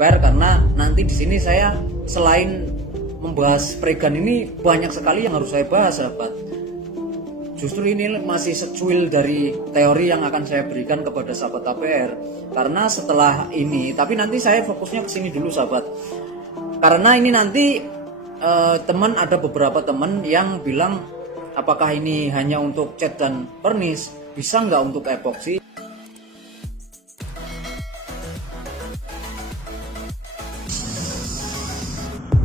karena nanti di sini saya selain membahas spray gun ini banyak sekali yang harus saya bahas, sahabat. Justru ini masih secuil dari teori yang akan saya berikan kepada sahabat APR. Karena setelah ini, tapi nanti saya fokusnya ke sini dulu, sahabat. Karena ini nanti ada beberapa teman yang bilang apakah ini hanya untuk cat dan pernis, bisa nggak untuk epoxy?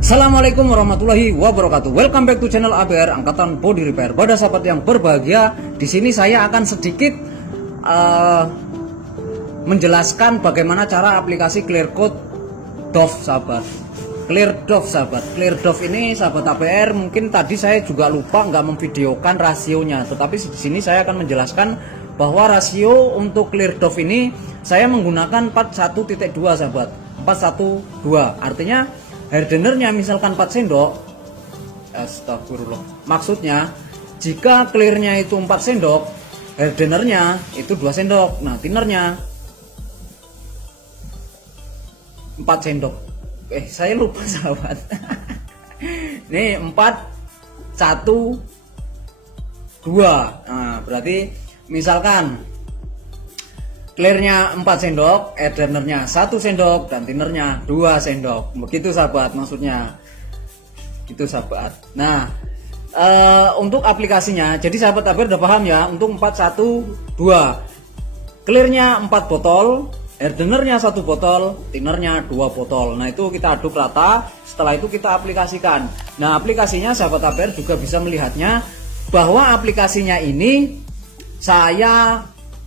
Assalamualaikum warahmatullahi wabarakatuh. Welcome back to channel ABR Angkatan Body Repair. Pada sahabat yang berbahagia, di sini saya akan sedikit menjelaskan bagaimana cara aplikasi Clear Coat Doff, sahabat. Clear Doff, sahabat. Clear Doff ini, sahabat ABR, mungkin tadi saya juga lupa nggak memvideokan rasionya, tetapi di sini saya akan menjelaskan bahwa rasio untuk Clear Doff ini saya menggunakan 41.2, sahabat. 412. Artinya hardenernya misalkan 4 sendok, astagfirullah, maksudnya jika clearnya itu 4 sendok, hardenernya itu 2 sendok, nah thinnernya 4 sendok, saya lupa, sahabat. Ini 4 1 2, nah berarti misalkan clearnya 4 sendok, hardenernya 1 sendok, dan thinnernya 2 sendok. Begitu, sahabat, maksudnya. Itu, sahabat. Nah, untuk aplikasinya, jadi sahabat ABR udah paham ya, untuk 412. Clearnya 4 botol, hardenernya 1 botol, thinnernya 2 botol. Nah, itu kita aduk rata, setelah itu kita aplikasikan. Nah, aplikasinya sahabat ABR juga bisa melihatnya bahwa aplikasinya ini saya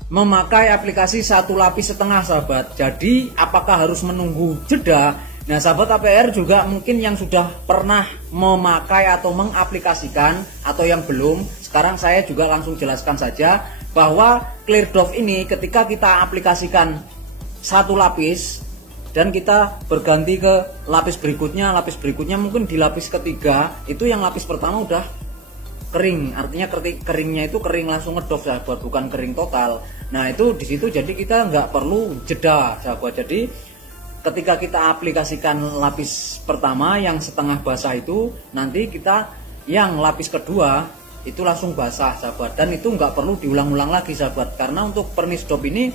memakai aplikasi 1,5 lapis, sahabat. Jadi apakah harus menunggu jeda? Nah, sahabat APR juga mungkin yang sudah pernah memakai atau mengaplikasikan atau yang belum, sekarang saya juga langsung jelaskan saja bahwa Clear Doff ini ketika kita aplikasikan 1 lapis dan kita berganti ke lapis berikutnya mungkin di lapis ketiga itu yang lapis pertama udah kering, artinya keringnya itu kering langsung ngedoff, sahabat, bukan kering total. Nah, itu di situ jadi kita nggak perlu jeda, sahabat. Jadi ketika kita aplikasikan lapis pertama yang setengah basah itu, nanti kita yang lapis kedua itu langsung basah, sahabat. Dan itu nggak perlu diulang-ulang lagi, sahabat, karena untuk pernis doff ini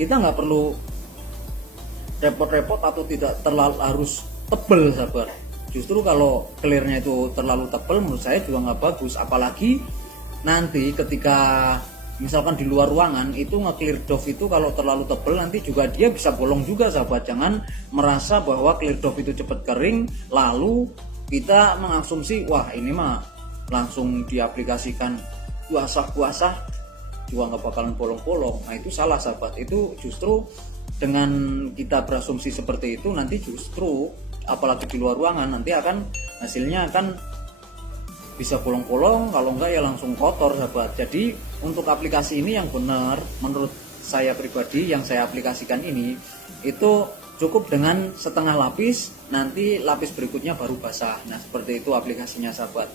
kita nggak perlu repot-repot atau tidak terlalu harus tebel, sahabat. Justru kalau clearnya itu terlalu tebal, menurut saya juga nggak bagus. Apalagi nanti ketika misalkan di luar ruangan itu nge-clear doff itu kalau terlalu tebal nanti juga dia bisa bolong juga, sahabat. Jangan merasa bahwa clear doff itu cepat kering lalu kita mengasumsi wah ini mah langsung diaplikasikan puasa juga nggak bakalan bolong-bolong. Nah, itu salah, sahabat. Itu justru dengan kita berasumsi seperti itu nanti justru apalagi di luar ruangan nanti akan hasilnya akan bisa bolong-bolong, kalau enggak ya langsung kotor, sahabat. Jadi untuk aplikasi ini yang benar menurut saya pribadi yang saya aplikasikan ini itu cukup dengan setengah lapis, nanti lapis berikutnya baru basah. Nah, seperti itu aplikasinya, sahabat.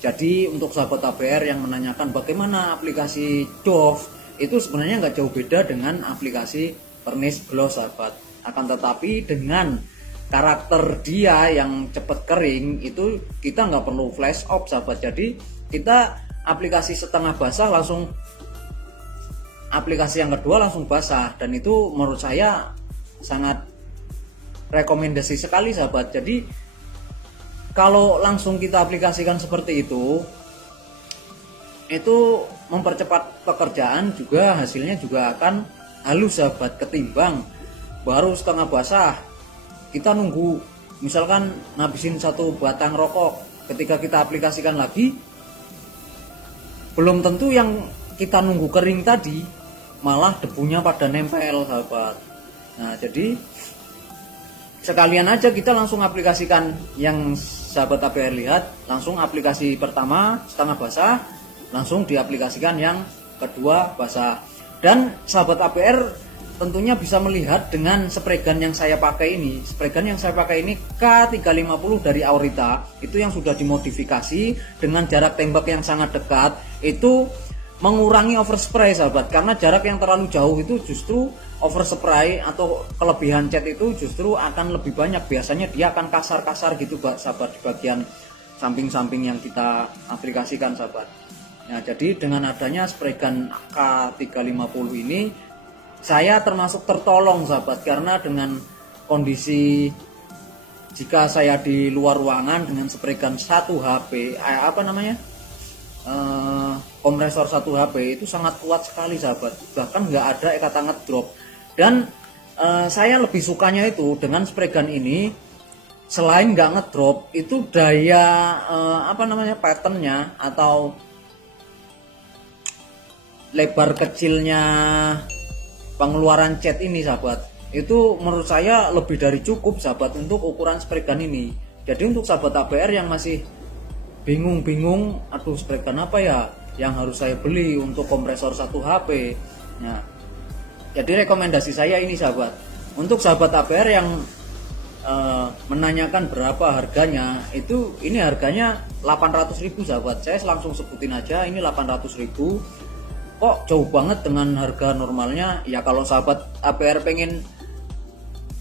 Jadi untuk sahabat ABR yang menanyakan bagaimana aplikasi Doff, itu sebenarnya nggak jauh beda dengan aplikasi pernis gloss, sahabat. Akan tetapi dengan karakter dia yang cepat kering itu kita nggak perlu flash off, sahabat. Jadi kita aplikasi setengah basah langsung aplikasi yang kedua langsung basah, dan itu menurut saya sangat rekomendasi sekali, sahabat. Jadi kalau langsung kita aplikasikan seperti itu mempercepat pekerjaan, juga hasilnya juga akan halus, sahabat, ketimbang baru setengah basah kita nunggu misalkan ngabisin 1 batang rokok, ketika kita aplikasikan lagi belum tentu yang kita nunggu kering tadi malah debunya pada nempel, sahabat. Nah, jadi sekalian aja kita langsung aplikasikan yang sahabat ABR lihat, langsung aplikasi pertama setengah basah langsung diaplikasikan yang kedua basah. Dan sahabat ABR tentunya bisa melihat dengan spray gun yang saya pakai ini. Spray gun yang saya pakai ini K350 dari Aurita, itu yang sudah dimodifikasi dengan jarak tembak yang sangat dekat, itu mengurangi overspray, sahabat. Karena jarak yang terlalu jauh itu justru overspray atau kelebihan cat itu justru akan lebih banyak. Biasanya dia akan kasar-kasar gitu sahabat, di bagian samping-samping yang kita aplikasikan sahabat. Nah, jadi dengan adanya spray gun K350 ini saya termasuk tertolong sahabat, karena dengan kondisi jika saya di luar ruangan dengan spray gun 1 HP kompresor 1 HP itu sangat kuat sekali sahabat, bahkan nggak ada kata ngedrop. Dan saya lebih sukanya itu dengan spray gun ini, selain nggak ngedrop, itu daya patternnya atau lebar kecilnya pengeluaran cat ini sahabat, itu menurut saya lebih dari cukup sahabat untuk ukuran spray gun ini. Jadi untuk sahabat APR yang masih bingung, aduh spray gun apa ya yang harus saya beli untuk kompresor 1 HP, nah jadi rekomendasi saya ini sahabat, untuk sahabat APR yang menanyakan berapa harganya, itu ini harganya 800.000 sahabat. Saya langsung sebutin aja, ini 800.000. Kok jauh banget dengan harga normalnya? Ya kalau sahabat APR pengen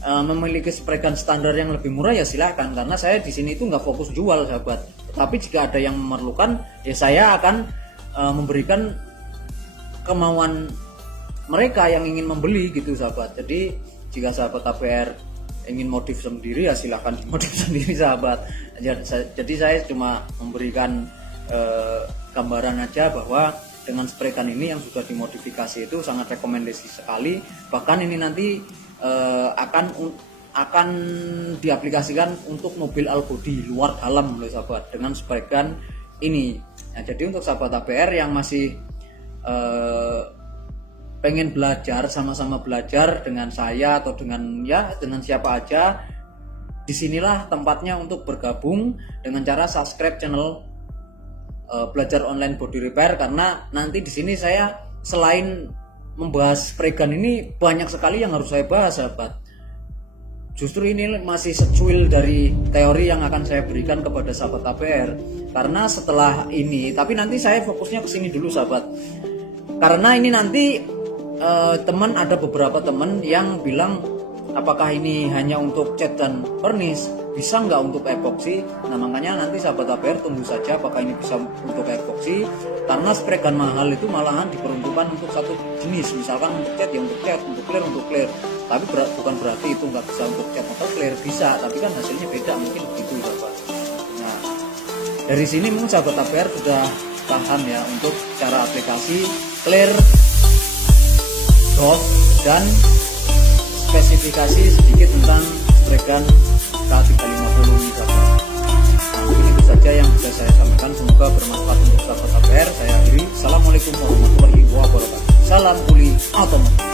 memiliki spray gun standar yang lebih murah ya silahkan, karena saya di sini itu nggak fokus jual sahabat. Tapi jika ada yang memerlukan, ya saya akan memberikan kemauan mereka yang ingin membeli gitu sahabat. Jadi jika sahabat APR ingin modif sendiri ya silahkan modif sendiri sahabat. Jadi saya cuma memberikan gambaran aja bahwa dengan spray gun ini yang sudah dimodifikasi itu sangat rekomendasi sekali. Bahkan ini nanti akan diaplikasikan untuk mobil all body luar dalam oleh sahabat dengan spray gun ini. Nah, jadi untuk sahabat APR yang masih pengen belajar, sama-sama belajar dengan saya atau dengan siapa aja, disinilah tempatnya untuk bergabung dengan cara subscribe channel Belajar Online Body Repair, karena nanti di sini saya selain membahas spray gun ini banyak sekali yang harus saya bahas sahabat. Justru ini masih secuil dari teori yang akan saya berikan kepada sahabat APR, karena setelah ini, tapi nanti saya fokusnya ke sini dulu sahabat, karena ini nanti ada beberapa teman yang bilang apakah ini hanya untuk cat dan vernish, bisa nggak untuk epoxy. Nah makanya nanti sahabat APR tunggu saja apakah ini bisa untuk epoxy, karena spray gun mahal itu malahan diperuntukkan untuk satu jenis, misalkan untuk cat ya untuk cat, untuk clear, tapi bukan berarti itu nggak bisa untuk cat atau clear, bisa, tapi kan hasilnya beda, mungkin begitu sahabat. Nah dari sini mungkin sahabat APR sudah paham ya untuk cara aplikasi clear, drop, dan spesifikasi sedikit tentang spray gun K350 ini sahabat. Nah, mungkin itu saja yang bisa saya sampaikan, semoga bermanfaat untuk sahabat APR. Saya akhiri, assalamualaikum warahmatullahi wabarakatuh. Salam pulih otomotif.